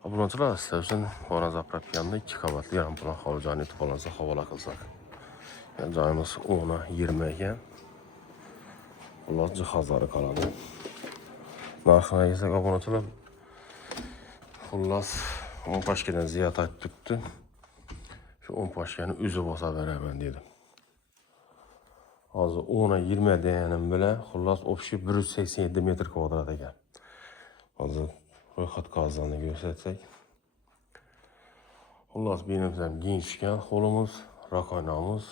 Obunachilar sizlar uchun Xona zapravka yanında 2 qavatli yarim plan hovli joyini yetib olinsa havola qilsak. Yani joyimiz 10-20 ekan. Xullas jihozlari qoladi. Narxini kelsak obunachilar xullas 10 pashkadan ziyod aytib turibdi. Shu 10 pashkani o'zi bosa beraman dedi. Hozir 10-20 deganim bilan xullas общий 187 metr kvadrat ekan. Hozir ro'yxat qog'ozlarini ko'rsatsak. Xullas benim ham giyinishgan qo'limiz, rakoynamiz,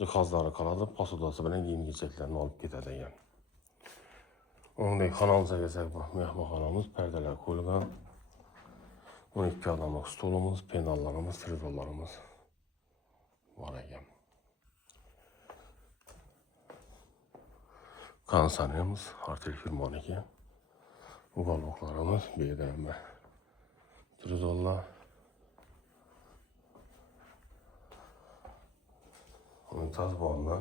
jihozlari qoladi, posudasi bilan kiyim-kechaklarni olib ketadi ekan. Undek xonamizga kelsak, bu mehmonxonamiz, pardalar qo'yilgan. 12 odamlik stolimiz, penallarimiz, televizorlarimiz bor ekan. Konsertimiz Artel firmaniki. Uyg'oqlarimiz bedarma. Televizorlar. Mumtoz bo'lma,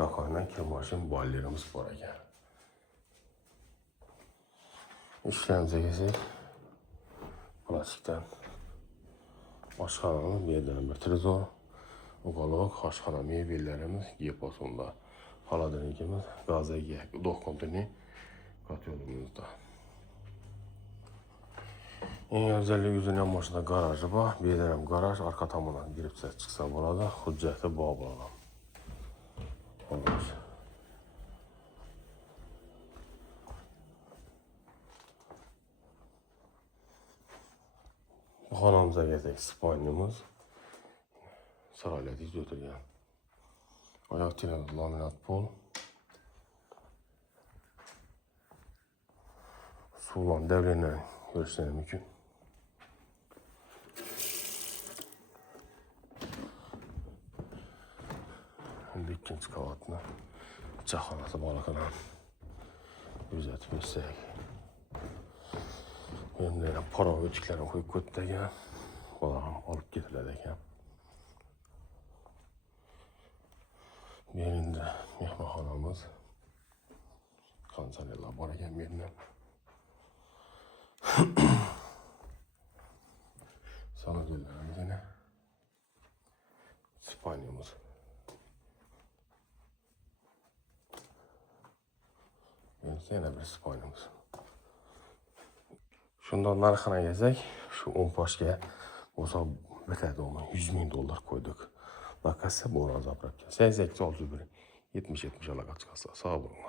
rakoyna kirmashin boylarimiz bor ekan. İşlerimize kelsak, plastikdan oshxonamiz bedarma televizor, uyg'oq, oshxona mebellarimiz Geposunda. Xolodilnikimiz, gazaga, do'q konteyner kotyolumuzda. Eng afzali o'zining mashina garaji bor. Bedaram garaj, orqa tomondan kirib chiqsa bo'ladi. Hujjati bor bo'ladi. Xo'sh. Xonamizga kelsak, spalnyamiz saroylarda o'tirgan. Oyoq televizor, laminat pol. Suvlan davleni ko'rishingiz mumkin. Endi ikkinchi qavatni ichxonasi bor ekan. Kuzatib o'tsak. Endi parov o'tiklarini qo'yib ketdi ekan. Ular ham olib ketiladi ekan. Bu endi mehmonxonamiz. Konsertlar bor ekan bu yerda. Sanadillarimiz yana. Spanyamiz. Yana bir spanyamiz. Shundan narxini kelsak, shu 10 poshga bo'lsa bitadi uni $100,000 qo'ydik. Bakasi Xona zapravka. 88 601 70 70 aloqa chiqarsa sog' bo'ling.